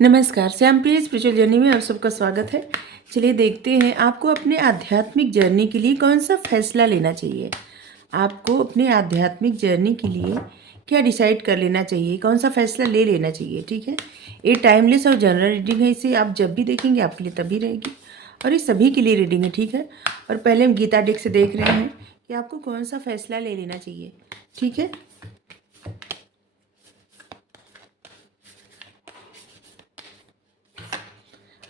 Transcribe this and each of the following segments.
नमस्कार, श्यामप्रिय spiritual journey में आप सबका स्वागत है। चलिए देखते हैं आपको अपने आध्यात्मिक जर्नी के लिए कौन सा फैसला लेना चाहिए। आपको अपने आध्यात्मिक जर्नी के लिए क्या डिसाइड कर लेना चाहिए, कौन सा फैसला ले लेना चाहिए। ठीक है, ये टाइमलेस और जनरल रीडिंग है, इसे आप जब भी देखेंगे आपके लिए तभी रहेगी और ये सभी के लिए रीडिंग है। ठीक है, और पहले हम गीता डेक से देख रहे हैं कि आपको कौन सा फैसला ले लेना चाहिए। ठीक है,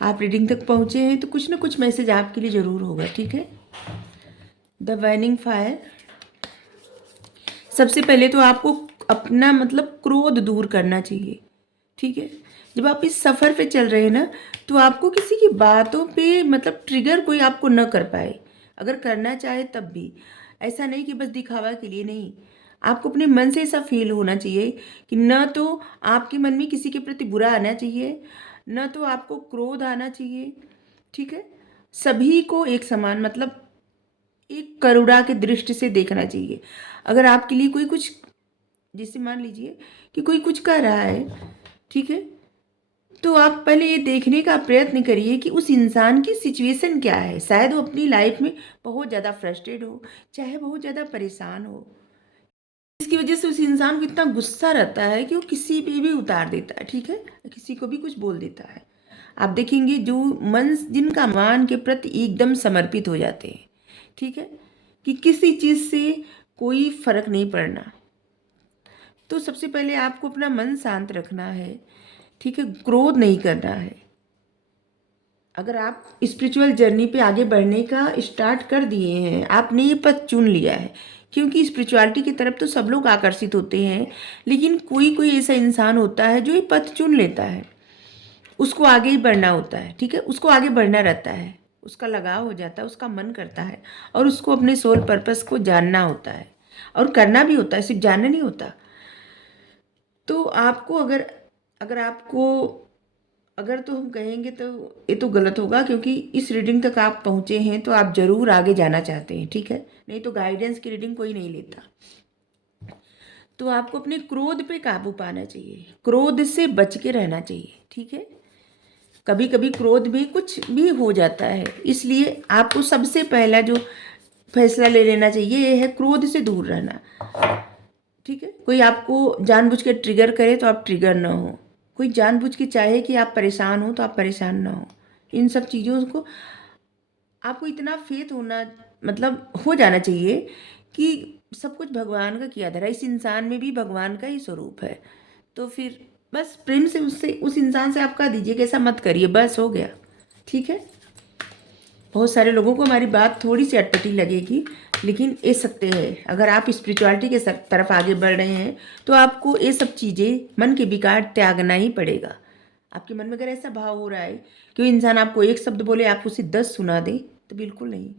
आप रीडिंग तक पहुँचे हैं तो कुछ ना कुछ मैसेज आपके लिए ज़रूर होगा। ठीक है, द बर्निंग फायर। सबसे पहले तो आपको अपना क्रोध दूर करना चाहिए। ठीक है, जब आप इस सफ़र पे चल रहे हैं ना, तो आपको किसी की बातों पे ट्रिगर कोई आपको न कर पाए। अगर करना चाहे तब भी, ऐसा नहीं कि बस दिखावा के लिए नहीं। आपको अपने मन से ऐसा फील होना चाहिए कि न तो आपके मन में किसी के प्रति बुरा आना चाहिए, न तो आपको क्रोध आना चाहिए। ठीक है, सभी को एक समान एक करुणा की दृष्टि से देखना चाहिए। अगर आपके लिए कोई कुछ, जैसे मान लीजिए कि कोई कुछ कर रहा है, ठीक है, तो आप पहले ये देखने का प्रयत्न करिए कि उस इंसान की सिचुएशन क्या है। शायद वो अपनी लाइफ में बहुत ज़्यादा फ्रस्ट्रेट हो, चाहे बहुत ज़्यादा परेशान हो, इसकी वजह से उस इंसान को इतना गुस्सा रहता है कि वो किसी पे भी उतार देता है। ठीक है, किसी को भी कुछ बोल देता है। आप देखेंगे जो मन, जिनका मान के प्रति एकदम समर्पित हो जाते हैं, ठीक है, कि किसी चीज़ से कोई फर्क नहीं पड़ना। तो सबसे पहले आपको अपना मन शांत रखना है। ठीक है, क्रोध नहीं करना है। अगर आप स्पिरिचुअल जर्नी पे आगे बढ़ने का स्टार्ट कर दिए हैं, आपने ये पथ चुन लिया है, क्योंकि स्पिरिचुअलिटी की तरफ तो सब लोग आकर्षित होते हैं, लेकिन कोई कोई ऐसा इंसान होता है जो ये पथ चुन लेता है, उसको आगे ही बढ़ना होता है। ठीक है, उसको आगे बढ़ना रहता है, उसका लगाव हो जाता है, उसका मन करता है, और उसको अपने सोल पर्पस को जानना होता है और करना भी होता है, सिर्फ जानना नहीं होता। तो आपको अगर अगर आपको अगर तो हम कहेंगे तो ये तो गलत होगा, क्योंकि इस रीडिंग तक आप पहुँचे हैं तो आप ज़रूर आगे जाना चाहते हैं। ठीक है, नहीं तो गाइडेंस की रीडिंग कोई नहीं लेता। तो आपको अपने क्रोध पे काबू पाना चाहिए, क्रोध से बच के रहना चाहिए। ठीक है, कभी कभी क्रोध भी कुछ भी हो जाता है, इसलिए आपको सबसे पहला जो फैसला ले लेना चाहिए ये है क्रोध से दूर रहना। ठीक है, कोई आपको जानबूझ के ट्रिगर करे तो आप ट्रिगर ना हो, कोई जानबूझ के चाहे कि आप परेशान हो तो आप परेशान ना हो। इन सब चीज़ों को आपको इतना फेथ होना, हो जाना चाहिए कि सब कुछ भगवान का किया धरा, इस इंसान में भी भगवान का ही स्वरूप है। तो फिर बस प्रेम से उससे, उस इंसान से आप कह दीजिए कि ऐसा मत करिए, बस हो गया। ठीक है, बहुत सारे लोगों को हमारी बात थोड़ी सी अटपटी लगेगी, लेकिन ये सत्य है। अगर आप स्पिरिचुअलिटी के तरफ आगे बढ़ रहे हैं तो आपको ये सब चीज़ें, मन के विकार त्यागना ही पड़ेगा। आपके मन में अगर ऐसा भाव हो रहा है कि वो इंसान आपको एक शब्द बोले आप उसे 10 सुना दें, तो बिल्कुल नहीं,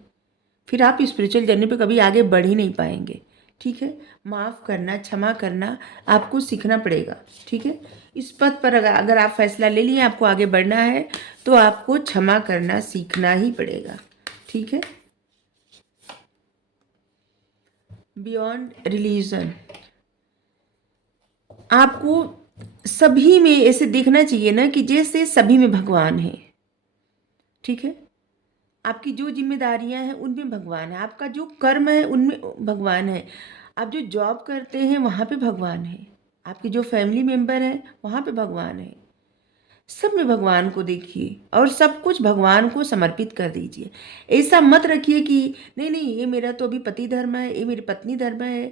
फिर आप स्पिरिचुअल जर्नी पे कभी आगे बढ़ ही नहीं पाएंगे। ठीक है, माफ़ करना, क्षमा करना आपको सीखना पड़ेगा। ठीक है, इस पथ पर अगर आप फैसला ले लिए आपको आगे बढ़ना है तो आपको क्षमा करना सीखना ही पड़ेगा। ठीक है, बियॉन्ड रिलीजन, आपको सभी में ऐसे देखना चाहिए ना कि जैसे सभी में भगवान है। ठीक है, आपकी जो जिम्मेदारियां हैं उनमें भगवान है, आपका जो कर्म है उनमें भगवान है, आप जो जॉब करते हैं वहाँ पे भगवान है, आपके जो फैमिली मेम्बर हैं वहाँ पे भगवान है। सब में भगवान को देखिए और सब कुछ भगवान को समर्पित कर दीजिए। ऐसा मत रखिए कि नहीं नहीं ये मेरा तो अभी पति धर्म है, ये मेरी पत्नी धर्म है,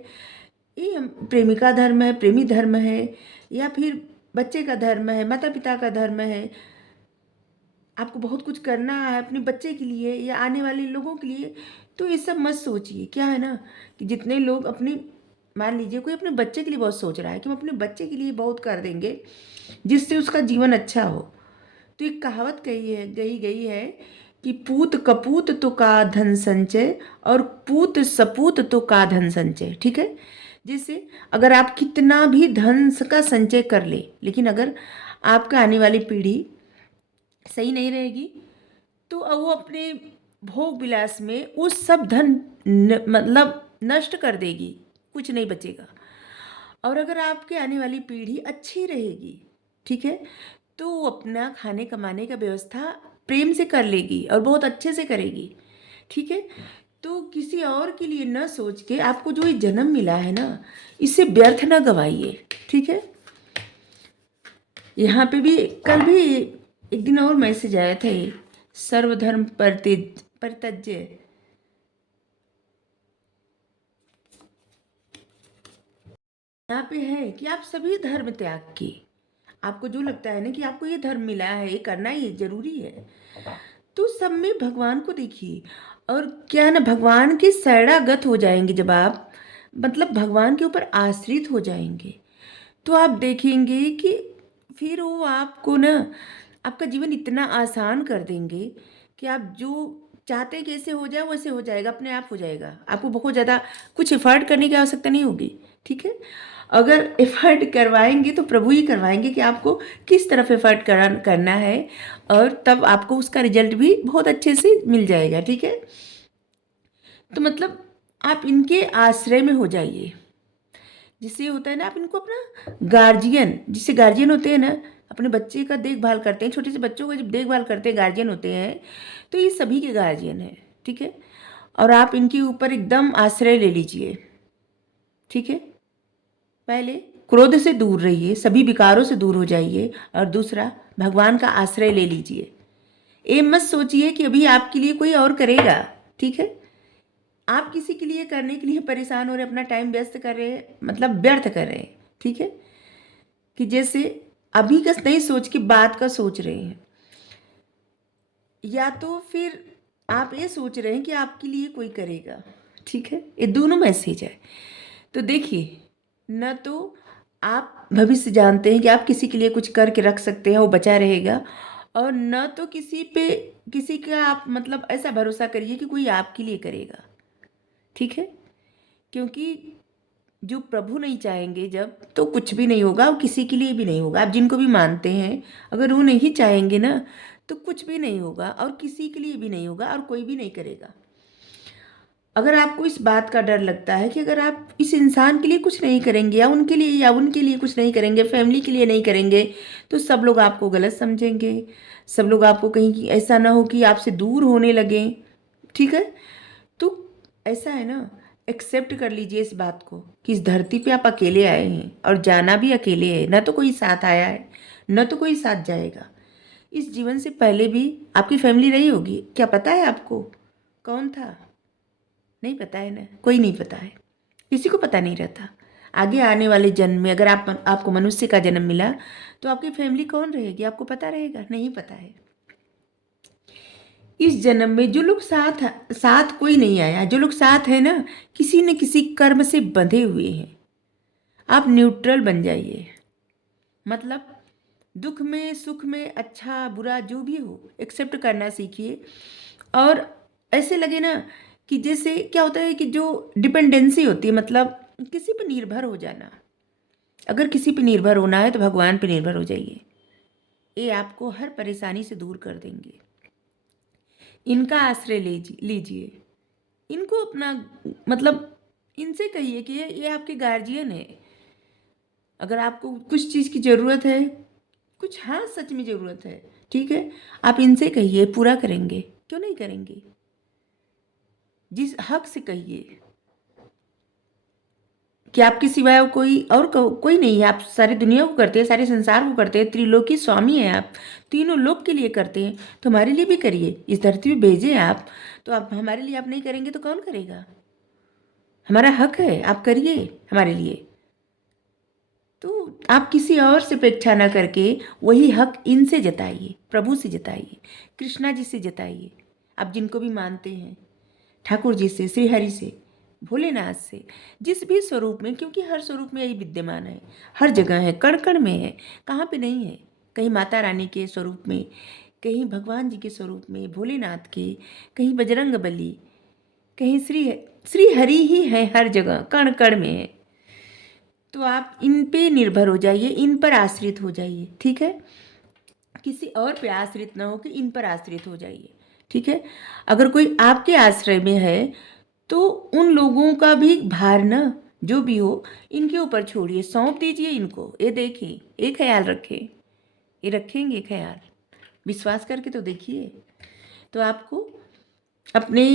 ये प्रेमिका धर्म है, प्रेमी धर्म है, या फिर बच्चे का धर्म है, माता पिता का धर्म है। आपको बहुत कुछ करना है अपने बच्चे के लिए या आने वाले लोगों के लिए, तो ये सब मत सोचिए। क्या है ना कि जितने लोग अपने, मान लीजिए कोई अपने बच्चे के लिए बहुत सोच रहा है कि हम अपने बच्चे के लिए बहुत कर देंगे जिससे उसका जीवन अच्छा हो, तो एक कहावत कही गई है कि पूत कपूत तो का धन संचय और पूत सपूत तो का धन संचय। ठीक है, जिससे अगर आप कितना भी धन का संचय कर ले, लेकिन अगर आपका आने वाली पीढ़ी सही नहीं रहेगी तो वो अपने भोग विलास में वो सब धन नष्ट कर देगी, कुछ नहीं बचेगा। और अगर आपके आने वाली पीढ़ी अच्छी रहेगी, ठीक है, तो वो अपना खाने कमाने का व्यवस्था प्रेम से कर लेगी और बहुत अच्छे से करेगी। ठीक है, तो किसी और के लिए न सोच के आपको जो ये जन्म मिला है ना, इसे व्यर्थ न गवाइए। ठीक है, यहाँ पे भी कल भी एक दिन और मैसेज आया था, ये सर्वधर्म परित्यज्य। यहाँ पे है कि आप सभी धर्म त्याग के, आपको जो लगता है ना कि आपको ये धर्म मिला है, ये करना ही जरूरी है, तो सब में भगवान को देखिए। और क्या है ना, भगवान के शरणागत हो जाएंगे जब आप, मतलब भगवान के ऊपर आश्रित हो जाएंगे, तो आप देखेंगे कि फिर वो आपको ना, आपका जीवन इतना आसान कर देंगे कि आप जो चाहते हैं कि ऐसे हो जाए वैसे हो जाएगा, अपने आप हो जाएगा। आपको बहुत ज़्यादा कुछ एफर्ट करने की आवश्यकता नहीं होगी। ठीक है, अगर एफर्ट करवाएंगे तो प्रभु ही करवाएंगे कि आपको किस तरफ एफर्ट करना है, और तब आपको उसका रिजल्ट भी बहुत अच्छे से मिल जाएगा। ठीक है, तो मतलब आप इनके आश्रय में हो जाइए। जिससे होता है ना, आप इनको अपना गार्जियन, जिससे गार्जियन होते हैं ना, अपने बच्चे का देखभाल करते हैं, छोटे से बच्चों का जब देखभाल करते हैं गार्जियन होते हैं, तो ये सभी के गार्जियन हैं। ठीक है, और आप इनके ऊपर एकदम आश्रय ले लीजिए। ठीक है, पहले क्रोध से दूर रहिए, सभी विकारों से दूर हो जाइए, और दूसरा भगवान का आश्रय ले लीजिए। ये मत सोचिए कि अभी आपके लिए कोई और करेगा। ठीक है, आप किसी के लिए करने के लिए परेशान हो रहे, अपना टाइम व्यस्त कर रहे हैं, मतलब व्यर्थ कर रहे हैं। ठीक है, कि जैसे अभी का नहीं सोच के बाद का सोच रहे हैं, या तो फिर आप ये सोच रहे हैं कि आपके लिए कोई करेगा। ठीक है, ये दोनों मैसेज है। तो देखिए, न तो आप भविष्य जानते हैं कि आप किसी के लिए कुछ करके रख सकते हैं, वो बचा रहेगा, और न तो किसी का आप मतलब ऐसा भरोसा करिए कि कोई आपके लिए करेगा। ठीक है, क्योंकि जो प्रभु नहीं चाहेंगे जब, तो कुछ भी नहीं होगा, और किसी के लिए भी नहीं होगा। आप जिनको भी मानते हैं, अगर वो नहीं चाहेंगे ना, तो कुछ भी नहीं होगा, और किसी के लिए भी नहीं होगा, और कोई भी नहीं करेगा। अगर आपको इस बात का डर लगता है कि अगर आप इस इंसान के लिए कुछ नहीं करेंगे, या उनके लिए कुछ नहीं करेंगे, फैमिली के लिए नहीं करेंगे, तो सब लोग आपको गलत समझेंगे, सब लोग आपको कहीं ऐसा ना हो कि आपसे दूर होने लगे। ठीक है, तो ऐसा है ना, एक्सेप्ट कर लीजिए इस बात को कि इस धरती पे आप अकेले आए हैं, और जाना भी अकेले है। न तो कोई साथ आया है, न तो कोई साथ जाएगा। इस जीवन से पहले भी आपकी फैमिली रही होगी, क्या पता है आपको कौन था? नहीं पता है ना, कोई नहीं पता है, किसी को पता नहीं रहता। आगे आने वाले जन्म में अगर आपको मनुष्य का जन्म मिला, तो आपकी फैमिली कौन रहेगी, आपको पता रहेगा? नहीं पता है। इस जन्म में जो लोग साथ साथ कोई नहीं आया, जो लोग साथ है ना, किसी न किसी कर्म से बंधे हुए हैं। आप न्यूट्रल बन जाइए, मतलब दुख में सुख में, अच्छा बुरा जो भी हो, एक्सेप्ट करना सीखिए। और ऐसे लगे ना कि जैसे क्या होता है कि जो डिपेंडेंसी होती है, मतलब किसी पर निर्भर हो जाना। अगर किसी पर निर्भर होना है तो भगवान पर निर्भर हो जाइए, ये आपको हर परेशानी से दूर कर देंगे। इनका आश्रय लीजिए, इनको अपना, मतलब इनसे कहिए कि ये आपके गार्जियन है। अगर आपको कुछ चीज़ की ज़रूरत है, कुछ हाँ सच में ज़रूरत है, ठीक है, आप इनसे कहिए, पूरा करेंगे। क्यों नहीं करेंगे? जिस हक से कहिए कि आपके सिवाय कोई नहीं है, आप सारी दुनिया को करते हैं, सारे संसार को करते हैं, त्रिलोकी स्वामी हैं आप, तीनों लोक के लिए करते हैं, तो हमारे लिए भी करिए। इस धरती पे भेजे आप, तो आप हमारे लिए आप नहीं करेंगे तो कौन करेगा? हमारा हक है, आप करिए हमारे लिए। तो आप किसी और से अपेक्षा ना करके वही हक इनसे जताइए, प्रभु से जताइए, कृष्णा जी से जताइए, आप जिनको भी मानते हैं, ठाकुर जी से, श्री हरि से, भोलेनाथ से, जिस भी स्वरूप में, क्योंकि हर स्वरूप में यही विद्यमान है, हर जगह है, कण कण में है, कहाँ पे नहीं है? कहीं माता रानी के स्वरूप में, कहीं भगवान जी के स्वरूप में, भोलेनाथ के, कहीं बजरंग बली, कहीं श्री हरि ही है, हर जगह कण कण में है। तो आप इन पे निर्भर हो जाइए, इन पर आश्रित हो जाइए। ठीक है, किसी और पे आश्रित ना हो कि इन पर आश्रित हो जाइए। ठीक है, अगर कोई आपके आश्रय में है तो उन लोगों का भी भार ना, जो भी हो, इनके ऊपर छोड़िए, सौंप दीजिए इनको। ये देखिए, ये ख्याल रखें। ये रखेंगे ख्याल? विश्वास करके तो देखिए। तो आपको अपने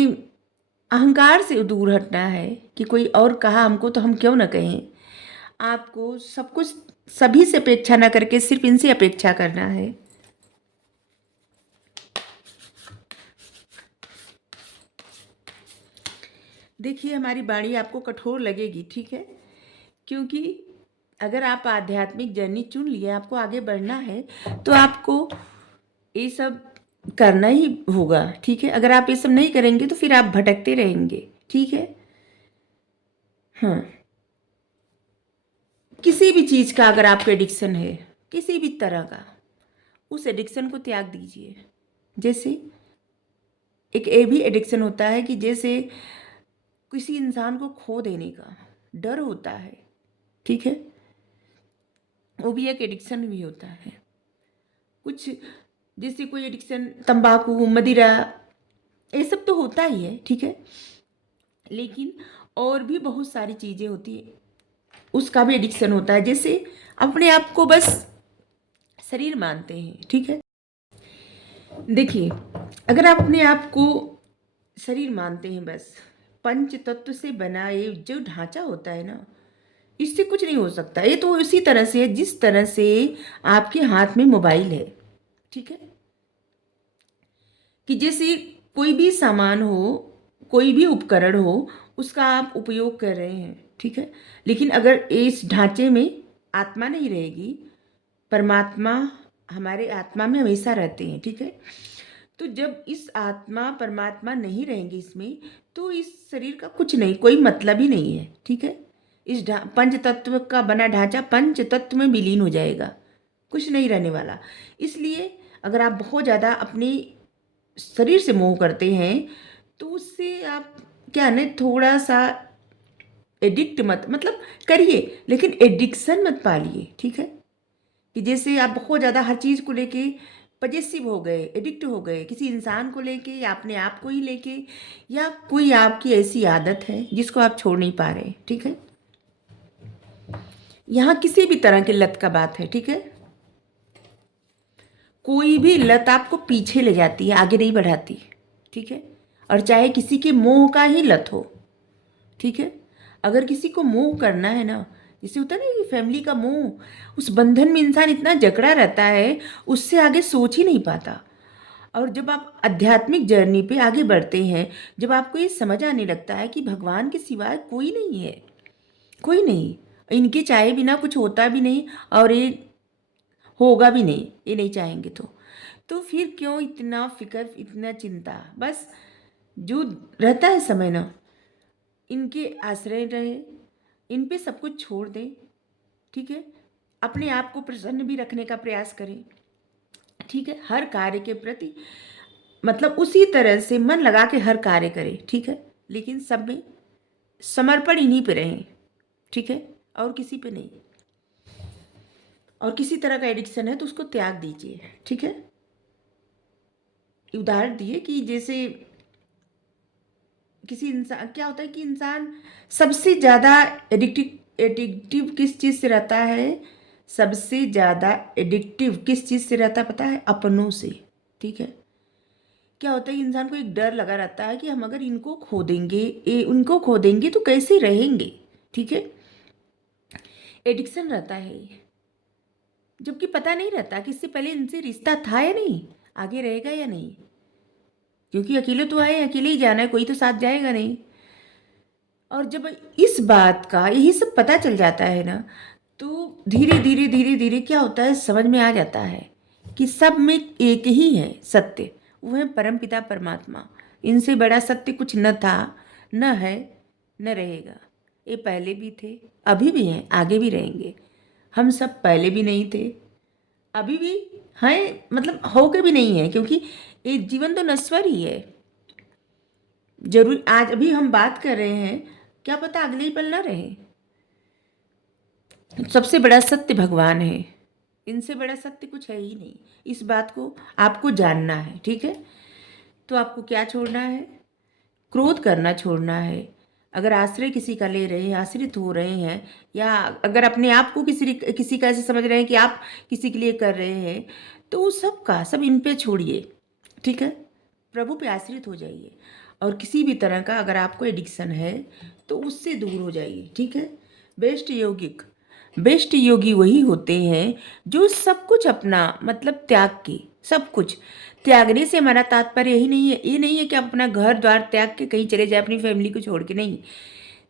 अहंकार से दूर हटना है कि कोई और कहा हमको तो हम क्यों ना कहें। आपको सब कुछ सभी से अपेक्षा ना करके सिर्फ इनसे अपेक्षा करना है। देखिए, हमारी वाणी आपको कठोर लगेगी, ठीक है, क्योंकि अगर आप आध्यात्मिक जर्नी चुन लिए, आपको आगे बढ़ना है, तो आपको ये सब करना ही होगा, ठीक है। अगर आप ये सब नहीं करेंगे तो फिर आप भटकते रहेंगे, ठीक है। हाँ, किसी भी चीज़ का अगर आपको एडिक्शन है, किसी भी तरह का, उस एडिक्शन को त्याग दीजिए। जैसे एक ये भी एडिक्शन होता है कि जैसे किसी इंसान को खो देने का डर होता है, ठीक है, वो भी एक एडिक्शन भी होता है। कुछ जैसे कोई एडिक्शन तंबाकू, मदिरा, ये सब तो होता ही है, ठीक है, लेकिन और भी बहुत सारी चीज़ें होती है, उसका भी एडिक्शन होता है। जैसे अपने आप को बस शरीर मानते हैं, ठीक है। देखिए, अगर आप अपने आप को शरीर मानते हैं, बस पंच तत्व से बना ये जो ढांचा होता है ना, इससे कुछ नहीं हो सकता। ये तो उसी तरह से है जिस तरह से आपके हाथ में मोबाइल है, ठीक है, कि जैसे कोई भी सामान हो, कोई भी उपकरण हो, उसका आप उपयोग कर रहे हैं, ठीक है, लेकिन अगर इस ढांचे में आत्मा नहीं रहेगी, परमात्मा हमारे आत्मा में हमेशा रहते हैं, ठीक है, तो जब इस आत्मा परमात्मा नहीं रहेंगे इसमें, तो इस शरीर का कुछ नहीं, कोई मतलब ही नहीं है, ठीक है। इस पंच तत्व का बना ढांचा पंच तत्व में विलीन हो जाएगा, कुछ नहीं रहने वाला। इसलिए अगर आप बहुत ज़्यादा अपने शरीर से मोह करते हैं, तो उससे आप क्या ना, थोड़ा सा एडिक्ट मत मतलब करिए, लेकिन एडिक्शन मत पालिए, ठीक है, कि जैसे आप बहुत ज़्यादा हर चीज़ को लेके पजेसिव हो गए, एडिक्ट हो गए, किसी इंसान को लेके या अपने आप को ही लेके, या कोई आपकी ऐसी आदत है जिसको आप छोड़ नहीं पा रहे, ठीक है। यहाँ किसी भी तरह की लत का बात है, ठीक है, कोई भी लत आपको पीछे ले जाती है, आगे नहीं बढ़ाती, ठीक है, और चाहे किसी के मोह का ही लत हो, ठीक है। अगर किसी को मोह करना है ना, जैसे होता है ना कि फैमिली का मोह, उस बंधन में इंसान इतना जकड़ा रहता है, उससे आगे सोच ही नहीं पाता। और जब आप आध्यात्मिक जर्नी पे आगे बढ़ते हैं, जब आपको ये समझ आने लगता है कि भगवान के सिवाय कोई नहीं है, कोई नहीं, इनके चाहे बिना कुछ होता भी नहीं, और ये होगा भी नहीं, ये नहीं चाहेंगे तो फिर क्यों इतना फिक्र, इतना चिंता। बस जो रहता है समय ना, इनके आश्रय रहे, इन पे सब कुछ छोड़ दें, ठीक है, अपने आप को प्रसन्न भी रखने का प्रयास करें, ठीक है, हर कार्य के प्रति मतलब उसी तरह से मन लगा के हर कार्य करें, ठीक है, लेकिन सब में समर्पण इन्हीं पे रहें, ठीक है, और किसी पे नहीं। और किसी तरह का एडिक्शन है तो उसको त्याग दीजिए, ठीक है। उदाहरण दिए कि जैसे किसी इंसान, क्या होता है कि इंसान सबसे ज़्यादा एडिक्टिव किस चीज़ से रहता है, सबसे ज़्यादा एडिक्टिव किस चीज़ से रहता है पता है? अपनों से, ठीक है। क्या होता है कि इंसान को एक डर लगा रहता है कि हम अगर इनको खो देंगे, उनको खो देंगे तो कैसे रहेंगे, ठीक है, एडिक्शन रहता है ये। जबकि पता नहीं रहता कि इससे पहले इनसे रिश्ता था या नहीं, आगे रहेगा या नहीं, क्योंकि अकेले तो आए, अकेले ही जाना है, कोई तो साथ जाएगा नहीं। और जब इस बात का यही सब पता चल जाता है ना, तो धीरे धीरे धीरे धीरे क्या होता है, समझ में आ जाता है कि सब में एक ही है सत्य, वो है परमपिता परमात्मा। इनसे बड़ा सत्य कुछ न था, न है, न रहेगा। ये पहले भी थे, अभी भी हैं, आगे भी रहेंगे। हम सब पहले भी नहीं थे, अभी भी हैं, मतलब हो के भी नहीं है, क्योंकि ये जीवन तो नश्वर ही है। जरूर आज अभी हम बात कर रहे हैं, क्या पता अगले ही पल ना रहे। सबसे बड़ा सत्य भगवान है, इनसे बड़ा सत्य कुछ है ही नहीं। इस बात को आपको जानना है, ठीक है। तो आपको क्या छोड़ना है? क्रोध करना छोड़ना है। अगर आश्रय किसी का ले रहे हैं, आश्रित हो रहे हैं, या अगर अपने आप को किसी का ऐसे समझ रहे हैं कि आप किसी के लिए कर रहे हैं, तो उस सब का सब इन पे छोड़िए, ठीक है। प्रभु पे आश्रित हो जाइए, और किसी भी तरह का अगर आपको एडिक्शन है तो उससे दूर हो जाइए, ठीक है। बेस्ट योगी वही होते हैं जो सब कुछ अपना मतलब त्याग के, सब कुछ त्यागने से हमारा तात्पर्य यही नहीं है, ये नहीं है कि आप अपना घर द्वार त्याग के कहीं चले जाए अपनी फैमिली को छोड़ के, नहीं।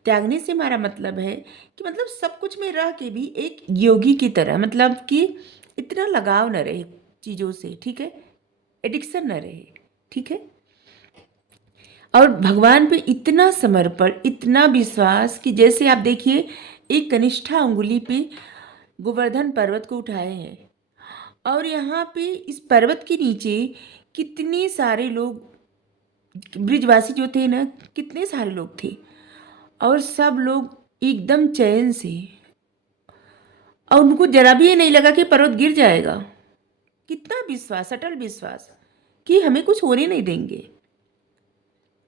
त्यागने से हमारा मतलब है कि मतलब सब कुछ में रह के भी एक योगी की तरह, मतलब कि इतना लगाव न रहे चीज़ों से, ठीक है, एडिक्शन न रहे, ठीक है। और भगवान पे इतना समर्पण, इतना विश्वास कि जैसे आप देखिए एक कनिष्ठा अंगुली पे गोवर्धन पर्वत को उठाए हैं, और यहाँ पे इस पर्वत के नीचे कितने सारे लोग, ब्रिजवासी जो थे ना, कितने सारे लोग थे, और सब लोग एकदम चैन से, और उनको जरा भी ये नहीं लगा कि पर्वत गिर जाएगा। कितना विश्वास, अटल विश्वास कि हमें कुछ होने नहीं देंगे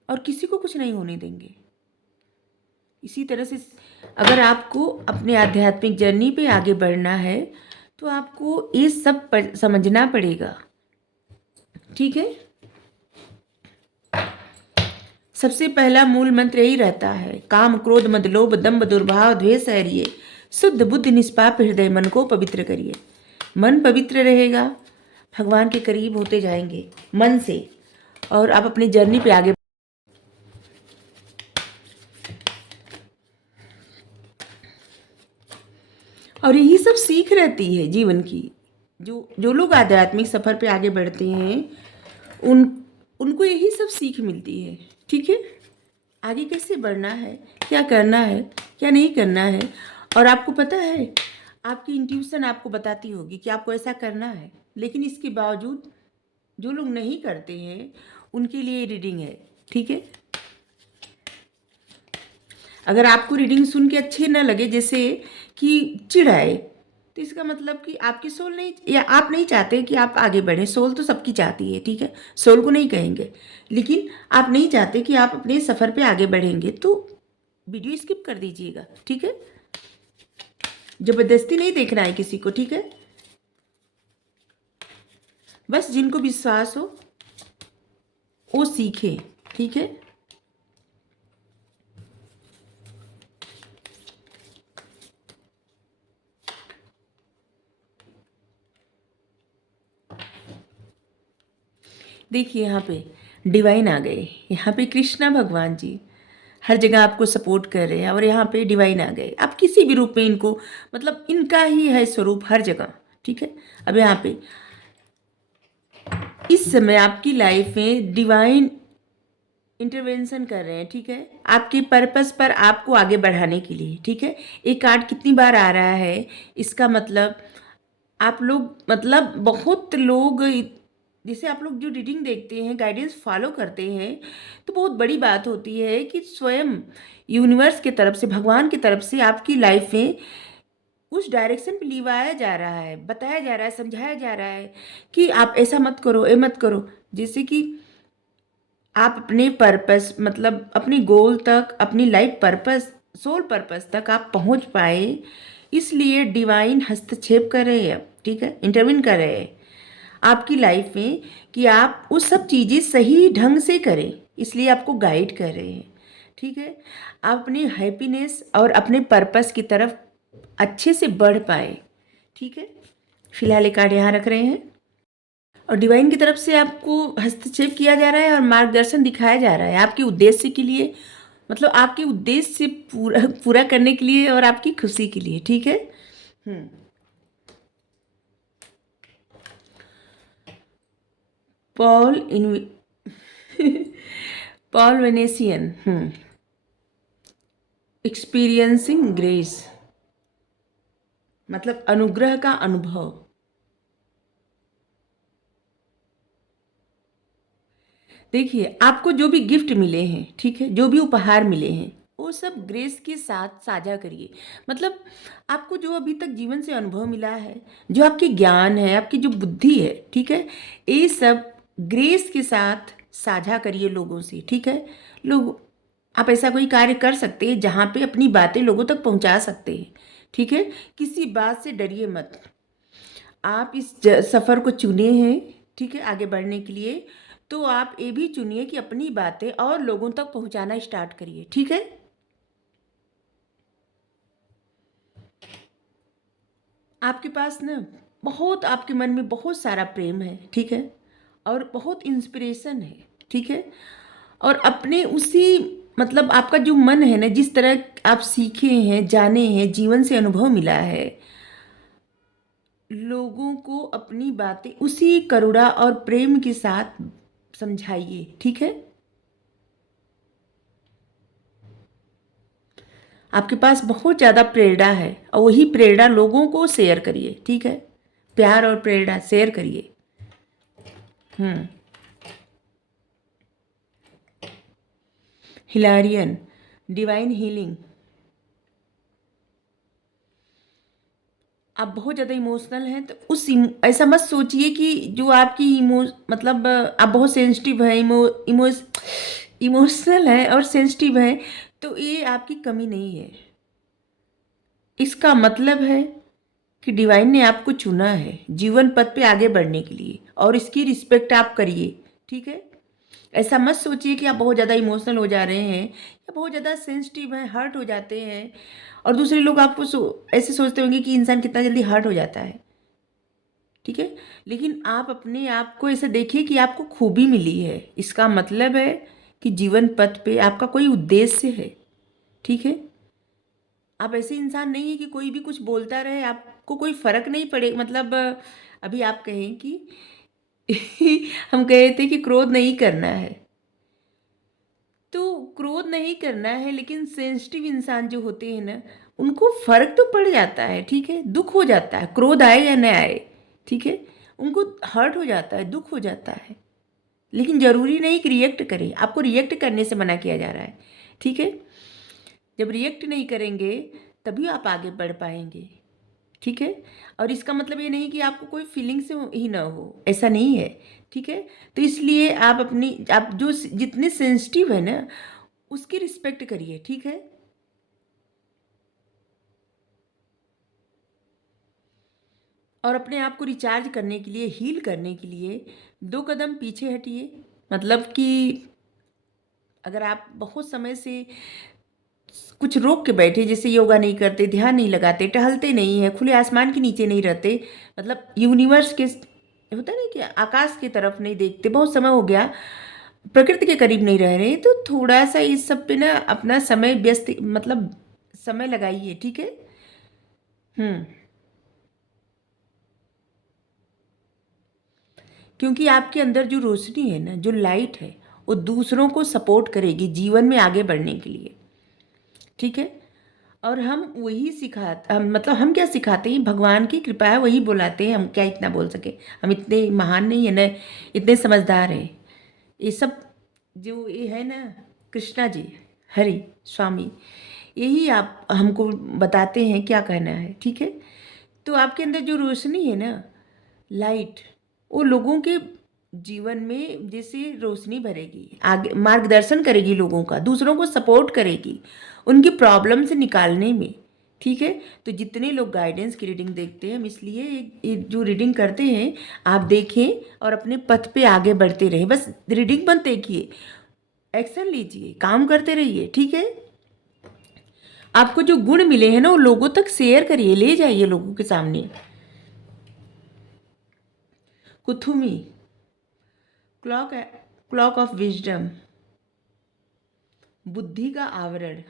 और किसी को कुछ नहीं होने देंगे। इसी तरह से अगर आपको अपने आध्यात्मिक जर्नी पे आगे बढ़ना है तो आपको ये सब समझना पड़ेगा, ठीक है। सबसे पहला मूल मंत्र यही रहता है, काम क्रोध मद लोभ दंभ दुर्भाव द्वेष हरिये, शुद्ध बुद्धि निष्पाप हृदय मन को पवित्र करिए। मन पवित्र रहेगा, भगवान के करीब होते जाएंगे मन से, और आप अपनी जर्नी पे आगे। और यही सब सीख रहती है जीवन की। जो लोग आध्यात्मिक सफ़र पे आगे बढ़ते हैं उनको यही सब सीख मिलती है, ठीक है। आगे कैसे बढ़ना है, क्या करना है, क्या नहीं करना है। और आपको पता है, आपकी इंट्यूशन आपको बताती होगी कि आपको ऐसा करना है, लेकिन इसके बावजूद जो लोग नहीं करते हैं उनके लिए रीडिंग है, ठीक है। अगर आपको रीडिंग सुन के अच्छे ना लगे, जैसे कि चिढ़ आए, तो इसका मतलब कि आपकी सोल नहीं, या आप नहीं चाहते कि आप आगे बढ़ें। सोल तो सबकी चाहती है, ठीक है, सोल को नहीं कहेंगे, लेकिन आप नहीं चाहते कि आप अपने सफ़र पे आगे बढ़ेंगे तो वीडियो स्किप कर दीजिएगा, ठीक है। ज़बरदस्ती नहीं देखना है किसी को, ठीक है। बस जिनको विश्वास हो वो सीखें, ठीक है। देखिए यहाँ पे डिवाइन आ गए, यहाँ पे कृष्णा भगवान जी हर जगह आपको सपोर्ट कर रहे हैं, और यहाँ पे डिवाइन आ गए। आप किसी भी रूप में इनको, मतलब इनका ही है स्वरूप हर जगह, ठीक है। अब यहाँ पे इस समय आपकी लाइफ में डिवाइन इंटरवेंशन कर रहे हैं, ठीक है, आपके पर्पस पर आपको आगे बढ़ाने के लिए, ठीक है। एक कार्ड कितनी बार आ रहा है, इसका मतलब आप लोग, मतलब बहुत लोग, जैसे आप लोग जो रीडिंग देखते हैं, गाइडेंस फॉलो करते हैं, तो बहुत बड़ी बात होती है कि स्वयं यूनिवर्स की तरफ से, भगवान की तरफ से आपकी लाइफ में उस डायरेक्शन पे लिवाया जा रहा है, बताया जा रहा है, समझाया जा रहा है कि आप ऐसा मत करो, ये मत करो, जैसे कि आप अपने पर्पस, मतलब अपने गोल तक, अपनी लाइफ पर्पस, सोल पर्पस तक आप पहुंच पाए। इसलिए डिवाइन हस्तक्षेप कर रहे हैं, ठीक है, इंटरवीन कर रहे हैं आपकी लाइफ में कि आप उस सब चीज़ें सही ढंग से करें, इसलिए आपको गाइड कर रहे हैं, ठीक है। आप अपनी हैप्पीनेस और अपने पर्पस की तरफ अच्छे से बढ़ पाए, ठीक है। फिलहाल एक कार्ड यहाँ रख रहे हैं, और डिवाइन की तरफ से आपको हस्तक्षेप किया जा रहा है और मार्गदर्शन दिखाया जा रहा है आपके उद्देश्य के लिए, मतलब आपके उद्देश्य पूरा पूरा करने के लिए और आपकी खुशी के लिए, ठीक है। पॉल इन पॉल वेनेसियन, एक्सपीरियंसिंग ग्रेस, मतलब अनुग्रह का अनुभव। देखिए आपको जो भी गिफ्ट मिले हैं, ठीक है, जो भी उपहार मिले हैं, वो सब ग्रेस के साथ साझा करिए। मतलब आपको जो अभी तक जीवन से अनुभव मिला है, जो आपके ज्ञान है, आपकी जो बुद्धि है, ठीक है, ये सब ग्रेस के साथ साझा करिए लोगों से, ठीक है। लोग आप ऐसा कोई कार्य कर सकते हैं जहाँ पे अपनी बातें लोगों तक पहुँचा सकते हैं। ठीक है, किसी बात से डरिए मत। आप इस सफ़र को चुने हैं, ठीक है, आगे बढ़ने के लिए, तो आप ये भी चुनिए कि अपनी बातें और लोगों तक पहुँचाना स्टार्ट करिए। ठीक है, आपके पास ना बहुत, आपके मन में बहुत सारा प्रेम है, ठीक है, और बहुत इंस्पिरेशन है, ठीक है, और अपने उसी मतलब आपका जो मन है ना, जिस तरह आप सीखे हैं, जाने हैं, जीवन से अनुभव मिला है, लोगों को अपनी बातें उसी करुणा और प्रेम के साथ समझाइए। ठीक है, आपके पास बहुत ज़्यादा प्रेरणा है और वही प्रेरणा लोगों को शेयर करिए। ठीक है, प्यार और प्रेरणा शेयर करिए। Hilarion, divine healing. आप बहुत ज़्यादा इमोशनल हैं तो ऐसा मत सोचिए कि जो आपकी मतलब आप बहुत सेंसिटिव हैं, इमोशनल हैं और सेंसिटिव हैं, तो ये आपकी कमी नहीं है। इसका मतलब है कि डिवाइन ने आपको चुना है जीवन पथ पे आगे बढ़ने के लिए, और इसकी रिस्पेक्ट आप करिए। ठीक है, ऐसा मत सोचिए कि आप बहुत ज़्यादा इमोशनल हो जा रहे हैं या बहुत ज़्यादा सेंसिटिव हैं, हर्ट हो जाते हैं, और दूसरे लोग आपको ऐसे सोचते होंगे कि इंसान कितना जल्दी हर्ट हो जाता है। ठीक है, लेकिन आप अपने आप को ऐसे देखिए कि आपको खूबी मिली है। इसका मतलब है कि जीवन पथ पे आपका कोई उद्देश्य है। ठीक है, आप ऐसे इंसान नहीं है कि कोई भी कुछ बोलता रहे, आपको कोई फर्क नहीं पड़े। मतलब अभी आप कहें कि हम कहे थे कि क्रोध नहीं करना है, तो क्रोध नहीं करना है, लेकिन सेंसिटिव इंसान जो होते हैं ना, उनको फर्क तो पड़ जाता है। ठीक है, दुख हो जाता है, क्रोध आए या न आए। ठीक है, उनको हर्ट हो जाता है, दुख हो जाता है, लेकिन ज़रूरी नहीं कि रिएक्ट करें। आपको रिएक्ट करने से मना किया जा रहा है। ठीक है, जब रिएक्ट नहीं करेंगे तभी आप आगे बढ़ पाएंगे। ठीक है, और इसका मतलब ये नहीं कि आपको कोई फीलिंग से ही ना हो, ऐसा नहीं है। ठीक है, तो इसलिए आप जो जितने सेंसिटिव है ना, उसकी रिस्पेक्ट करिए। ठीक है, और अपने आप को रिचार्ज करने के लिए, हील करने के लिए 2 कदम पीछे हटिए। मतलब कि अगर आप बहुत समय से कुछ रोक के बैठे, जैसे योगा नहीं करते, ध्यान नहीं लगाते, टहलते नहीं है, खुले आसमान के नीचे नहीं रहते, मतलब यूनिवर्स के, होता है ना कि आकाश की तरफ नहीं देखते, बहुत समय हो गया, प्रकृति के करीब नहीं रह रहे, तो थोड़ा सा इस सब पे ना अपना समय व्यस्त, मतलब समय लगाइए। ठीक है, हम्म, क्योंकि आपके अंदर जो रोशनी है ना, जो लाइट है, वो दूसरों को सपोर्ट करेगी जीवन में आगे बढ़ने के लिए। ठीक है, और हम वही मतलब हम क्या सिखाते हैं, भगवान की कृपा है, वही बुलाते हैं। हम क्या इतना बोल सके, हम इतने महान नहीं है ना, इतने समझदार हैं। ये सब जो ये है ना, कृष्णा जी, हरि स्वामी, यही आप हमको बताते हैं क्या कहना है। ठीक है, तो आपके अंदर जो रोशनी है ना, लाइट, वो लोगों के जीवन में जैसे रोशनी भरेगी, आगे मार्गदर्शन करेगी, लोगों का, दूसरों को सपोर्ट करेगी उनकी प्रॉब्लम से निकालने में। ठीक है, तो जितने लोग गाइडेंस की रीडिंग देखते हैं, हम इसलिए ये जो रीडिंग करते हैं, आप देखें और अपने पथ पे आगे बढ़ते रहें। बस रीडिंग मत देखिए, एक्शन लीजिए, काम करते रहिए। ठीक है, आपको जो गुण मिले हैं ना, वो लोगों तक शेयर करिए, ले जाइए लोगों के सामने। Kuthumi, clock, clock of wisdom, बुद्धि का आवरण।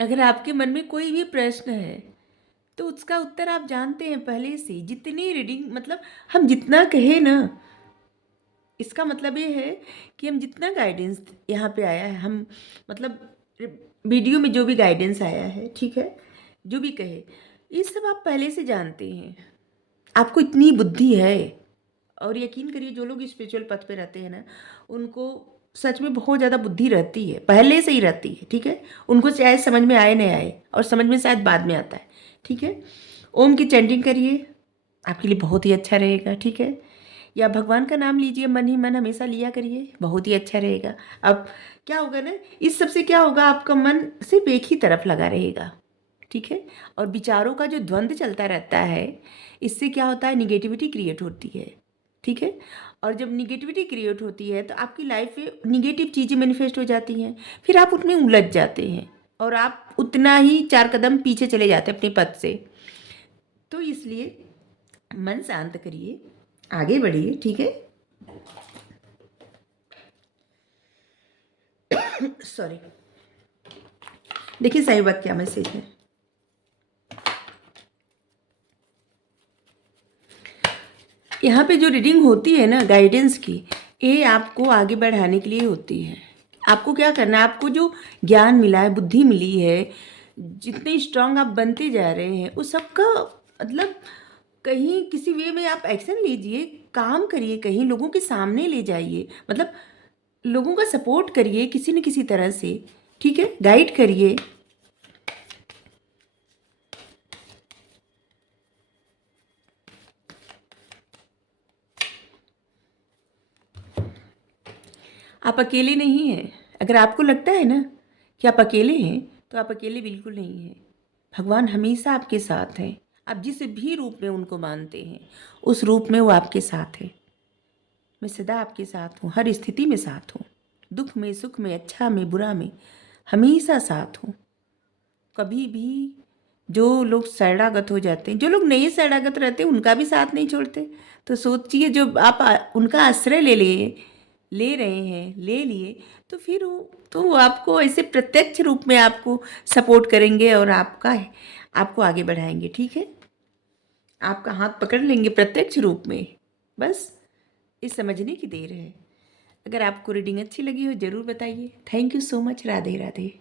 अगर आपके मन में कोई भी प्रश्न है तो उसका उत्तर आप जानते हैं पहले से। जितनी रीडिंग, मतलब हम जितना कहें ना, इसका मतलब ये है कि हम जितना गाइडेंस यहाँ पे आया है, हम मतलब वीडियो में जो भी गाइडेंस आया है, ठीक है, जो भी कहे, ये सब आप पहले से जानते हैं। आपको इतनी बुद्धि है, और यकीन करिए जो लोग स्पिरिचुअल पथ पे रहते हैं ना, उनको सच में बहुत ज़्यादा बुद्धि रहती है, पहले से ही रहती है। ठीक है, उनको चाहे समझ में आए नहीं आए, और समझ में शायद बाद में आता है। ठीक है, ओम की चैंटिंग करिए, आपके लिए बहुत ही अच्छा रहेगा, ठीक है। या भगवान का नाम लीजिए, मन ही मन हमेशा लिया करिए, बहुत ही अच्छा रहेगा। अब क्या होगा ना, इस सब से क्या होगा, आपका मन सिर्फ एक ही तरफ लगा रहेगा, ठीक है। और विचारों का जो द्वंद्व चलता रहता है, इससे क्या होता है, निगेटिविटी क्रिएट होती है, ठीक है। और जब निगेटिविटी क्रिएट होती है तो आपकी लाइफ में निगेटिव चीज़ें मैनिफेस्ट हो जाती हैं, फिर आप उसमें उलझ जाते हैं और आप उतना ही 4 कदम पीछे चले जाते हैं अपने पथ से। तो इसलिए मन शांत करिए, आगे बढ़िए, ठीक है। सॉरी। देखिए साईं बाबा क्या मैसेज है। यहाँ पे जो रीडिंग होती है ना गाइडेंस की, ये आपको आगे बढ़ाने के लिए होती है। आपको क्या करना है, आपको जो ज्ञान मिला है, बुद्धि मिली है, जितने स्ट्रांग आप बनते जा रहे हैं, उस सबका मतलब कहीं किसी वे में आप एक्शन लीजिए, काम करिए, कहीं लोगों के सामने ले जाइए, मतलब लोगों का सपोर्ट करिए किसी न किसी तरह से, ठीक है, गाइड करिए। आप अकेले नहीं हैं। अगर आपको लगता है ना कि आप अकेले हैं, तो आप अकेले बिल्कुल नहीं हैं। भगवान हमेशा आपके साथ हैं। आप जिस भी रूप में उनको मानते हैं, उस रूप में वो आपके साथ है। मैं सदा आपके साथ हूँ, हर स्थिति में साथ हूँ, दुख में, सुख में, अच्छा में, बुरा में, हमेशा साथ हूँ। कभी भी जो लोग शरणागत हो जाते हैं, जो लोग नहीं शरणागत रहते, उनका भी साथ नहीं छोड़ते। तो सोचिए, जो आप उनका आश्रय ले रहे हैं, ले लिए, तो फिर वो आपको ऐसे प्रत्यक्ष रूप में आपको सपोर्ट करेंगे और आपको आगे बढ़ाएंगे, ठीक है। आपका हाथ पकड़ लेंगे प्रत्यक्ष रूप में। बस इस समझने की देर है। अगर आपको रीडिंग अच्छी लगी हो ज़रूर बताइए। Thank you so much. Radhe Radhe.